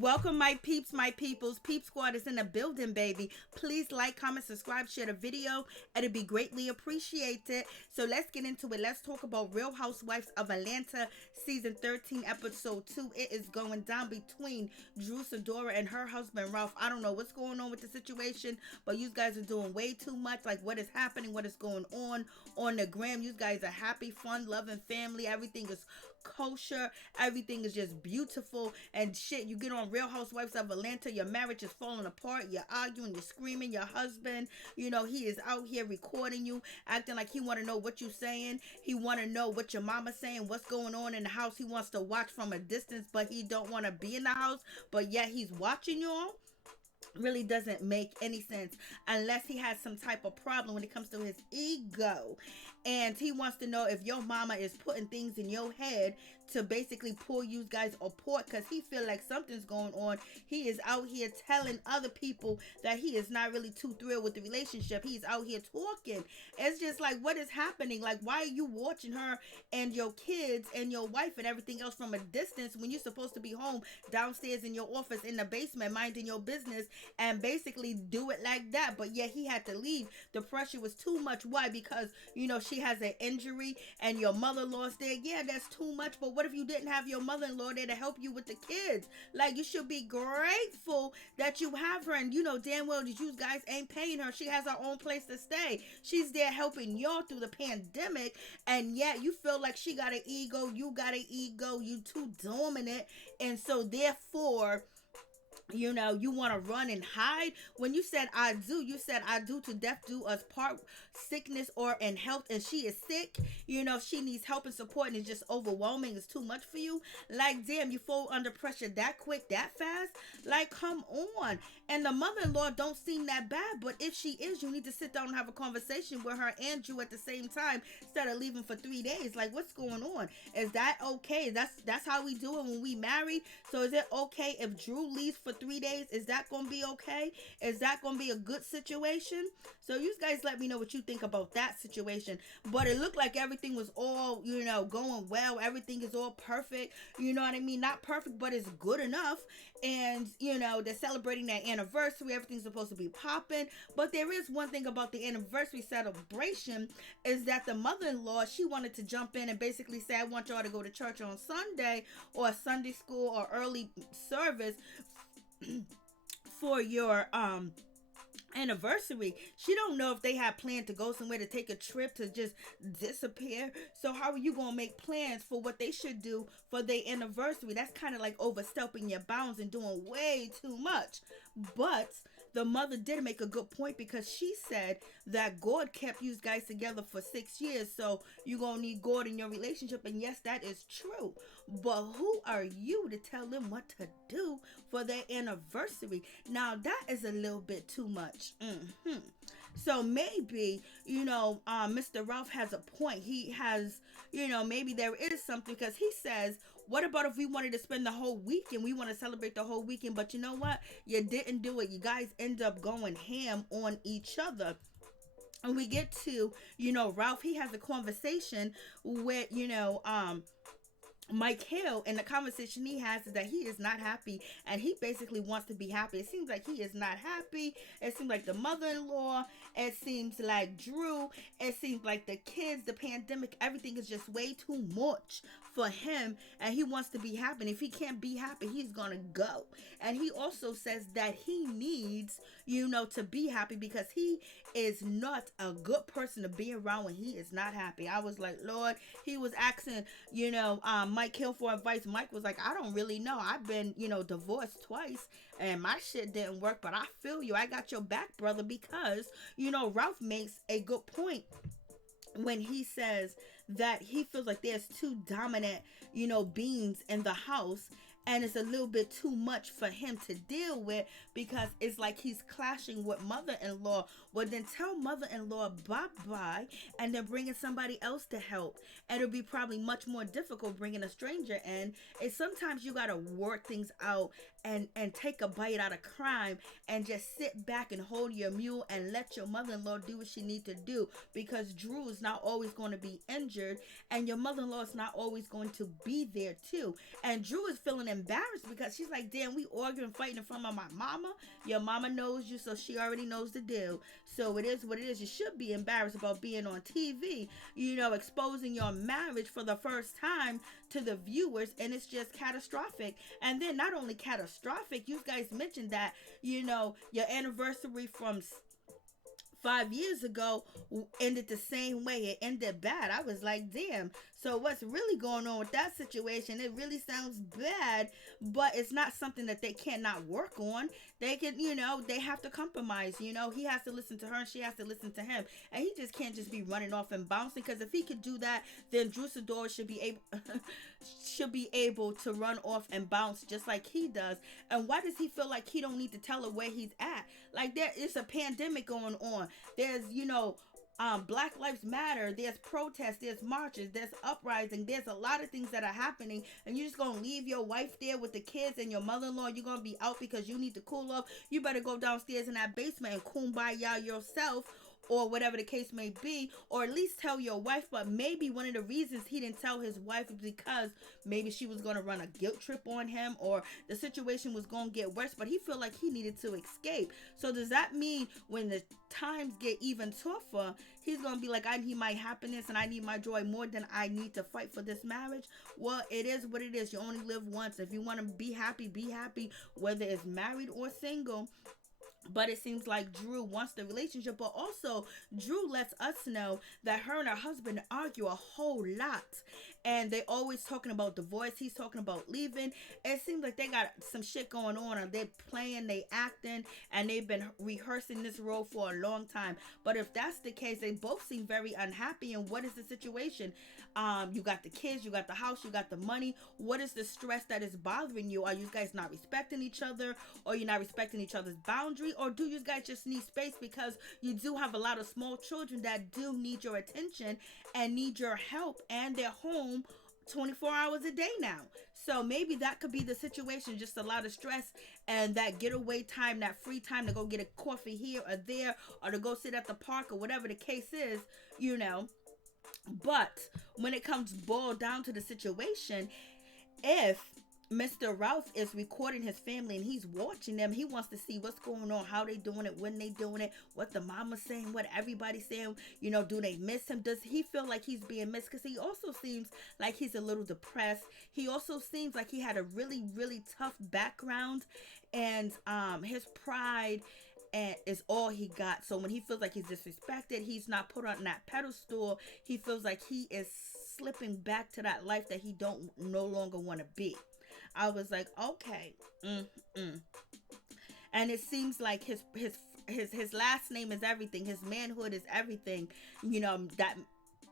Welcome, my peeps, my peoples. Peep Squad is in the building, baby. Please like, comment, subscribe, share the video. It'd be greatly appreciated. So let's get into it. Let's talk about Real Housewives of Atlanta, season 13, episode 2. It is going down between Sidora and her husband, Ralph. I don't know what's going on with the situation, but you guys are doing way too much. Like, what is happening? What is going on the gram? You guys are happy, fun, loving family. Everything is kosher. Everything is just beautiful and shit. You get on Real Housewives of Atlanta, your marriage is falling apart, you're arguing, you're screaming, your husband, he is out here recording you, acting like he want to know what you saying, he want to know what your mama's saying, what's going on in the house, he wants to watch from a distance, but he don't want to be in the house, but yet he's watching y'all. Really doesn't make any sense unless he has some type of problem when it comes to his ego, and he wants to know if your mama is putting things in your head to basically pull you guys apart, because he feel like something's going on. He is out here telling other people that he is not really too thrilled with the relationship. He's out here talking. It's just like, what is happening? Like, why are you watching her and your kids and your wife and everything else from a distance when you're supposed to be home downstairs in your office in the basement minding your business and basically do it like that? But yeah, he had to leave. The pressure was too much. Why? Because she has an injury and your mother-in-law's there. Yeah, that's too much. But what if you didn't have your mother-in-law there to help you with the kids? Like, you should be grateful that you have her, and damn well that you guys ain't paying her. She has her own place to stay. She's there helping y'all through the pandemic, and yet you feel like she got an ego, you got an ego, you too dominant, and so therefore you want to run and hide. When you said you said I do to death do us part, sickness or in health, and she is sick, she needs help and support, and it's just overwhelming, it's too much for you. Like, damn, you fall under pressure that quick, that fast? Like, come on. And the mother-in-law don't seem that bad, but if she is, you need to sit down and have a conversation with her and you at the same time, instead of leaving for 3 days. Like, what's going on? Is that okay? That's how we do it when we married. So is it okay if Drew leaves for 3 days? Is that gonna be okay? Is that gonna be a good situation? So you guys let me know what you think about that situation. But it looked like everything was all going well. Everything is all perfect, you know what I mean? Not perfect, but it's good enough. And they're celebrating their anniversary. Everything's supposed to be popping. But there is one thing about the anniversary celebration, is that the mother-in-law, she wanted to jump in and basically say, I want y'all to go to church on Sunday, or Sunday school, or early service for your anniversary. She don't know if they had planned to go somewhere, to take a trip, to just disappear. So how are you gonna make plans for what they should do for their anniversary? That's kind of like overstepping your bounds and doing way too much. But the mother did make a good point, because she said that God kept you guys together for 6 years, so you're gonna need God in your relationship. And yes, that is true. But who are you to tell them what to do for their anniversary? Now that is a little bit too much. So maybe Mr. Ralph has a point. He has, maybe there is something, because he says, what about if we wanted to spend the whole weekend? We want to celebrate the whole weekend, but you know what? You didn't do it. You guys end up going ham on each other. And we get to, Ralph, he has a conversation with, Mike Hill, and the conversation he has is that he is not happy, and he basically wants to be happy. It seems like he is not happy. It seems like the mother-in-law, it seems like Drew, it seems like the kids, the pandemic, everything is just way too much for him, and he wants to be happy. And if he can't be happy, he's gonna go. And he also says that he needs to be happy, because he is not a good person to be around when he is not happy. I was like, Lord, he was asking Mike Hill for advice. Mike was like, I don't really know. I've been, divorced twice, and my shit didn't work, but I feel you. I got your back, brother, because, Ralph makes a good point when he says that he feels like there's two dominant, beings in the house, and it's a little bit too much for him to deal with, because it's like he's clashing with mother-in-law. Well, then tell mother-in-law bye-bye, and then bringing somebody else to help. And it'll be probably much more difficult bringing a stranger in. And sometimes you gotta work things out and take a bite out of crime, and just sit back and hold your mule and let your mother-in-law do what she needs to do, because Drew is not always going to be injured, and your mother-in-law is not always going to be there too. And Drew is feeling embarrassed because she's like, damn, we arguing, fighting in front of my mama. Your mama knows you, so she already knows the deal. So it is what it is. You should be embarrassed about being on TV, exposing your marriage for the first time to the viewers, and it's just catastrophic. And then not only catastrophic, you guys mentioned that, your anniversary from 5 years ago ended the same way. It ended bad. I was like, damn. So what's really going on with that situation? It really sounds bad, but it's not something that they cannot work on. They can, they have to compromise. He has to listen to her and she has to listen to him. And he just can't just be running off and bouncing, because if he could do that, then Sidora should be able to run off and bounce just like he does. And why does he feel like he don't need to tell her where he's at? Like, there is a pandemic going on. There's, Black Lives Matter, there's protests, there's marches, there's uprising, there's a lot of things that are happening, and you're just gonna leave your wife there with the kids and your mother-in-law. You're gonna be out because you need to cool off. You better go downstairs in that basement and kumbaya yourself, or whatever the case may be, or at least tell your wife. But maybe one of the reasons he didn't tell his wife is because maybe she was going to run a guilt trip on him, or the situation was going to get worse, but he felt like he needed to escape. So does that mean when the times get even tougher, he's going to be like, I need my happiness and I need my joy more than I need to fight for this marriage? Well, it is what it is. You only live once. If you want to be happy, whether it's married or single. But it seems like Drew wants the relationship, but also Drew lets us know that her and her husband argue a whole lot, and they always talking about divorce. He's talking about leaving. It seems like they got some shit going on, and they're playing, they acting, and they've been rehearsing this role for a long time. But if that's the case, they both seem very unhappy. And what is the situation? You got the kids, you got the house, you got the money. What is the stress that is bothering you? Are you guys not respecting each other, or you're not respecting each other's boundary? Or do you guys just need space, because you do have a lot of small children that do need your attention and need your help, and they're home 24 hours a day now? So maybe that could be the situation, just a lot of stress, and that getaway time, that free time to go get a coffee here or there, or to go sit at the park, or whatever the case is, But when it comes boiled down to the situation, if Mr. Ralph is recording his family and he's watching them, he wants to see what's going on, how they doing it, when they doing it, what the mama's saying, what everybody's saying. Do they miss him? Does he feel like he's being missed? Because he also seems like he's a little depressed. He also seems like he had a really, really tough background, and his pride is all he got. So when he feels like he's disrespected, he's not put on that pedestal, he feels like he is slipping back to that life that he don't no longer want to be. I was like, okay. And it seems like his last name is everything. His manhood is everything, that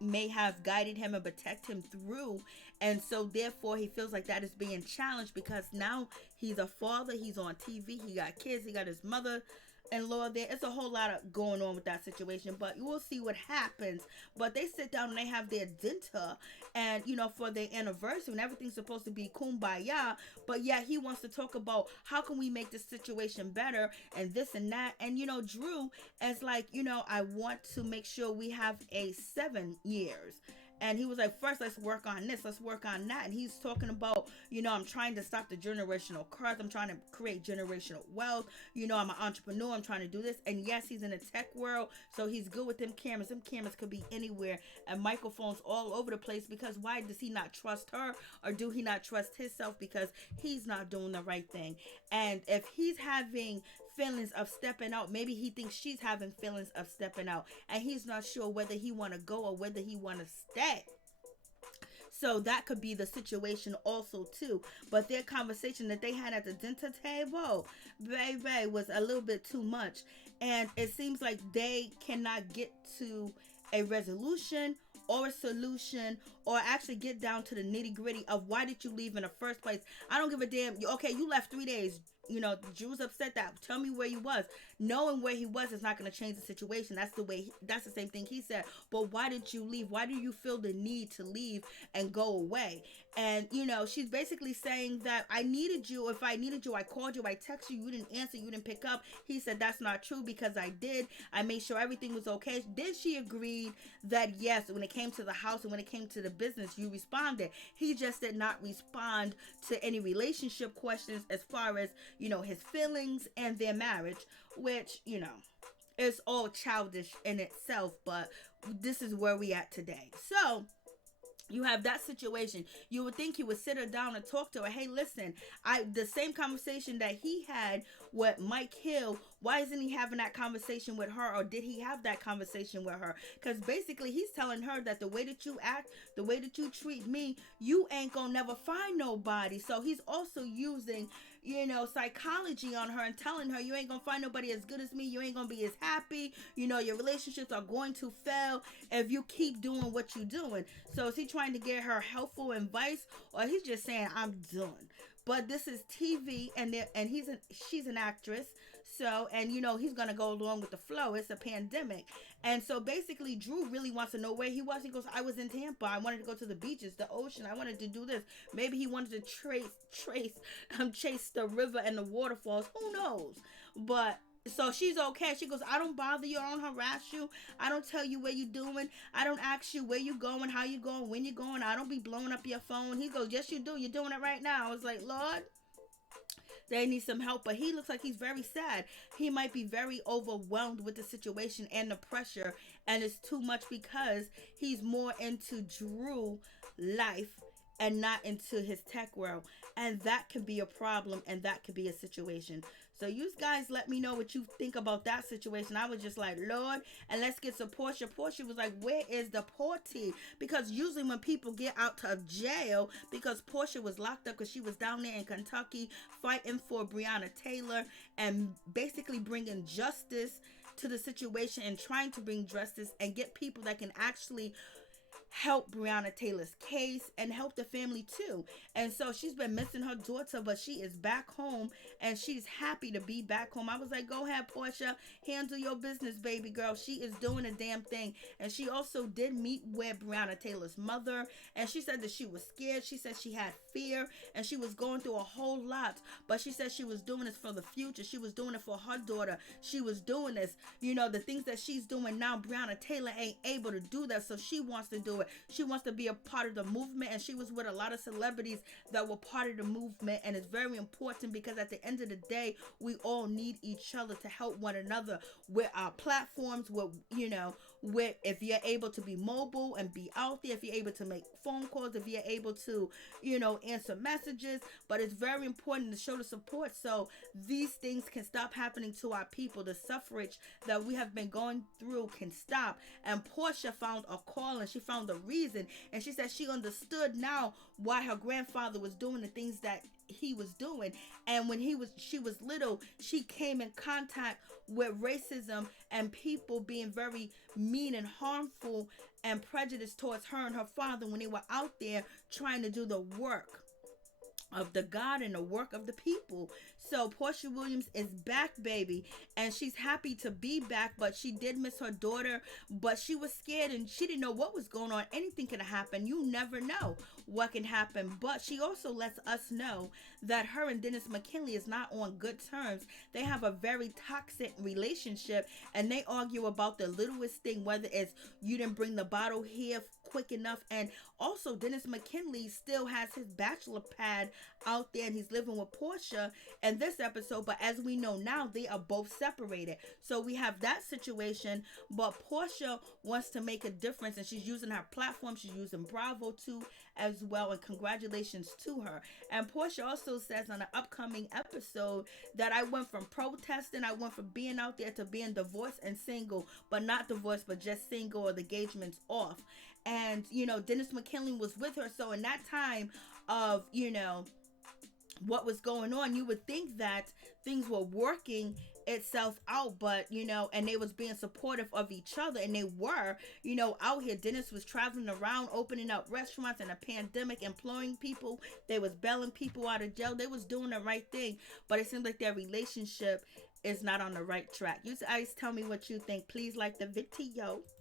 may have guided him and protect him through. And so therefore he feels like that is being challenged, because now he's a father, he's on TV, he got kids, he got his mother-in-law there. It's a whole lot of going on with that situation, but you will see what happens. But they sit down and they have their dinner, and for their anniversary, and everything's supposed to be kumbaya, but yeah, he wants to talk about how can we make this situation better, and this and that. And Drew is like, I want to make sure we have a 7 years. And he was like, first, let's work on this, let's work on that. And he's talking about, I'm trying to stop the generational curse. I'm trying to create generational wealth. I'm an entrepreneur. I'm trying to do this. And yes, he's in the tech world, so he's good with them cameras. Them cameras could be anywhere, and microphones all over the place, because why does he not trust her, or do he not trust himself, because he's not doing the right thing? And if he's having feelings of stepping out, maybe he thinks she's having feelings of stepping out, and he's not sure whether he want to go or whether he want to stay. So that could be the situation also too. But their conversation that they had at the dinner table, baby, was a little bit too much, and it seems like they cannot get to a resolution or a solution, or actually get down to the nitty gritty of why did you leave in the first place. I don't give a damn. Okay, you left 3 days. Drew's upset. That tell me where you was. Knowing where he was is not going to change the situation. That's the same thing he said. But why did you leave? Why do you feel the need to leave and go away? And she's basically saying that I needed you. If I needed you, I called you, I texted you, you didn't answer, you didn't pick up. He said that's not true, because I did. I made sure everything was okay. Then she agreed that yes, when it came to the house and when it came to the business. You responded. He just did not respond to any relationship questions as far as, his feelings and their marriage, which, is all childish in itself, but this is where we at today. So you have that situation. You would think he would sit her down and talk to her. Hey, listen, the same conversation that he had with Mike Hill, why isn't he having that conversation with her? Or did he have that conversation with her? Because basically he's telling her that the way that you act, the way that you treat me, you ain't gonna never find nobody. So he's also using, psychology on her and telling her you ain't gonna find nobody as good as me. You ain't gonna be as happy. Your relationships are going to fail if you keep doing what you're doing. So is he trying to get her helpful advice, or he's just saying I'm done? But this is TV, and she's an actress. So, and he's gonna go along with the flow. It's a pandemic, and so basically, Drew really wants to know where he was. He goes, "I was in Tampa. I wanted to go to the beaches, the ocean. I wanted to do this. Maybe he wanted to chase the river and the waterfalls. Who knows?" But so she's okay. She goes, "I don't bother you. I don't harass you. I don't tell you where you doing. I don't ask you where you going, how you going, when you going. I don't be blowing up your phone." He goes, "Yes, you do. You're doing it right now." I was like, Lord, they need some help. But he looks like he's very sad. He might be very overwhelmed with the situation and the pressure, and it's too much because he's more into Drew life and not into his tech world, and that can be a problem, and that could be a situation. So you guys let me know what you think about that situation. I was just like, Lord, and let's get to Porsha. Porsha was like, where is the portie? Because usually when people get out of jail, because Porsha was locked up because she was down there in Kentucky fighting for Breonna Taylor and basically bringing justice to the situation and trying to bring justice and get people that can actually help Breonna Taylor's case and help the family too. And so she's been missing her daughter, but she is back home and she's happy to be back home. I was like, go ahead, Porsha, handle your business, baby girl. She is doing a damn thing. And she also did meet with Breonna Taylor's mother, and she said that she was scared. She said she had fear and she was going through a whole lot, but she said she was doing this for the future. She was doing it for her daughter. She was doing this, the things that she's doing now, Breonna Taylor ain't able to do that, so she wants to do it. She wants to be a part of the movement, and she was with a lot of celebrities that were part of the movement, and it's very important because at the end of the day, we all need each other to help one another with our platforms, with if you're able to be mobile and be out there, if you're able to make phone calls, if you're able to, answer messages. But it's very important to show the support so these things can stop happening to our people. The suffrage that we have been going through can stop. And Porsha found a call, and she found a reason, and she said she understood now why her grandfather was doing the things that he was doing. And when she was little, she came in contact with racism and people being very mean and harmful and prejudiced towards her and her father when they were out there trying to do the work of the God and the work of the people. So Porsha Williams is back, baby, and she's happy to be back, but she did miss her daughter, but she was scared and she didn't know what was going on. Anything could happen. You never know what can happen. But she also lets us know that her and Dennis McKinley is not on good terms. They have a very toxic relationship, and they argue about the littlest thing, whether it's you didn't bring the bottle here quick enough. And also Dennis McKinley still has his bachelor pad out there, and he's living with Porsha in this episode, but as we know now, they are both separated. So we have that situation, but Porsha wants to make a difference, and she's using her platform. She's using Bravo too as well, and congratulations to her. And Porsha also says on an upcoming episode that I went from protesting, I went from being out there to being divorced and single, but not divorced, but just single, or the engagement's off. And Dennis McKinley was with her, so in that time of what was going on, you would think that things were working itself out, but and they was being supportive of each other, and they were out here. Dennis was traveling around, opening up restaurants in a pandemic, employing people. They was bailing people out of jail. They was doing the right thing, but it seems like their relationship is not on the right track. You guys tell me what you think. Please like the video.